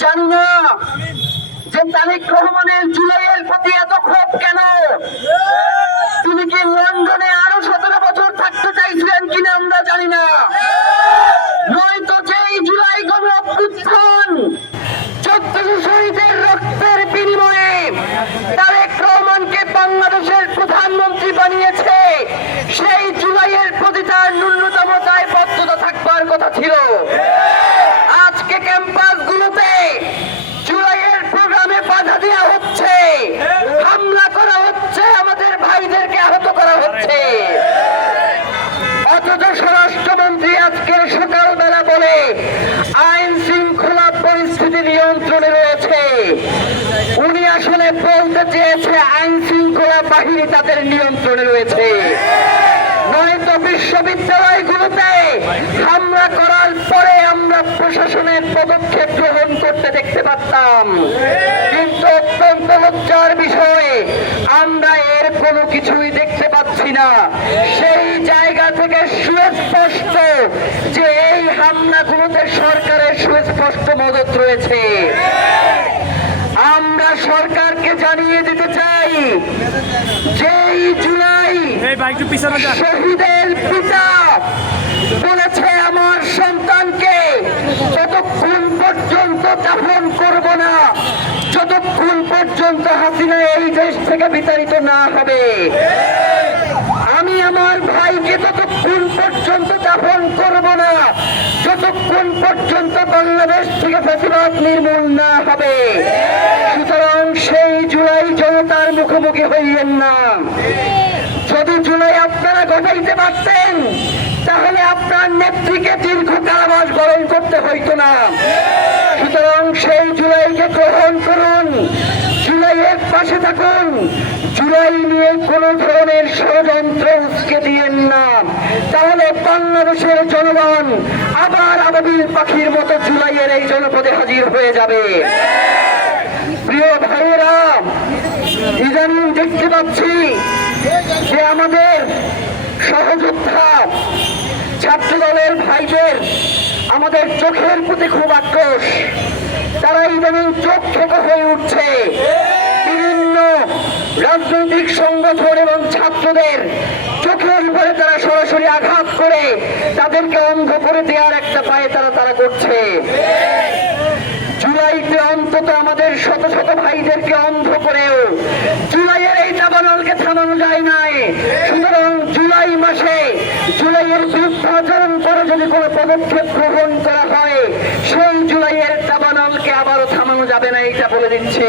জানি না যে তারেক রহমানের জুলাইয়ের প্রতি এত ক্ষোভ কেন। তিনি কি লন্ডনে আরো 17 বছর থাকতে চাইছিলেন কিনা আমরা জানি না। নয়তো যেই জুলাই গণ অভ্যুত্থান 1400 শহীদের রক্তের বিনিময়ে তারেক রহমানকে বাংলাদেশের প্রধানমন্ত্রী বানিয়েছে, সেই জুলাইয়ের প্রতি তার ন্যূনতম দায়বদ্ধতা থাকবার কথা ছিল। আজকে ক্যাম্পাসগুলোতে জুলাইয়ের প্রোগ্রামে বাধা দেওয়া হচ্ছে, হামলা করা হচ্ছে, আমাদের ভাইদেরকে আহত করা হচ্ছে। অথচ স্বরাষ্ট্রমন্ত্রী আজকে সকালবেলা বলে আইন শৃঙ্খলা পরিস্থিতি নিয়ন্ত্রণে রয়েছে। উনি আসলে বলতে চেয়েছে আইন শৃঙ্খলা বাহিনী তাদের নিয়ন্ত্রণে রয়েছে। নয়তো বিশ্ববিদ্যালয়গুলোতে হামলা করার পরে আমরা প্রশাসনের পদক্ষেপ গ্রহণ করতে দেখতে পারতাম, কিন্তু অত্যন্ত লজ্জার বিষয় আমরা এর কোনো কিছুই দেখতে পাচ্ছি না। সেই জায়গা থেকে সুস্পষ্ট যে এই হামলাগুলোতে সরকারের সুস্পষ্ট মদত রয়েছে। আমরা সরকারকে জানিয়ে দিতে চাই যেই জুলাই শহীদের পিতা বলেছে আমার সন্তানকে ততক্ষণ পর্যন্ত দাফন করব না যতক্ষণ পর্যন্ত হাসিনা এই দেশ থেকে বিতাড়িত না হবে। আমি আমার ভাইকে ততক্ষণ পর্যন্ত দাফন করব না যতক্ষণ পর্যন্ত বাংলাদেশ থেকে ফ্যাসিবাদ নির্মূল না হবে। সুতরাং সেই জুলাই জনতার মুখোমুখি হইলেন না। যদি জুলাই আপনারা ঘটাইতে পারতেন তাহলে আপনার নেত্রীকে দীর্ঘ কারাবাস বরণ করতে হইতো না। সুতরাং সেই জুলাইকে গ্রহণ করুন, জুলাইয়ের পাশে থাকুন। জুলাই নিয়ে কোন ধরনের ষড়যন্ত্র উস্কে দিয়েন না, তাহলে বাংলাদেশের জনগণ আবার আবাবিল পাখির মতো জুলাইয়ের এই জনপদে হাজির হয়ে যাবে। প্রিয় ভাইয়েরা, ইদানিং দেখতে পাচ্ছি যে আমাদের সহযোদ্ধা ছাত্র দলের ভাইদের আমাদের চোখের প্রতি খুব আক্রোশ। তারা ইদানিং চোখ থেকে হয়ে উঠছে। বিভিন্ন রাজনৈতিক সংগঠন এবং ছাত্রদের চোখের উপরে তারা সরাসরি আঘাত করে তাদেরকে অন্ধ করে দেওয়ার একটা পায়ে তারা করছে। জুলাইতে অন্তত আমাদের শত শত ভাইদেরকে অন্ধ করেও জুলাইয়ের এই দাবানলকে থামানো যায় নাই। সুতরাং জুলাই মাসে জুলাইয়ের বিরুদ্ধাচরণ করে যদি কোনো পদক্ষেপ গ্রহণ করা হয় সেই জুলাইয়ের দাবানলকে আবারও থামানো যাবে না, এটা বলে দিচ্ছি।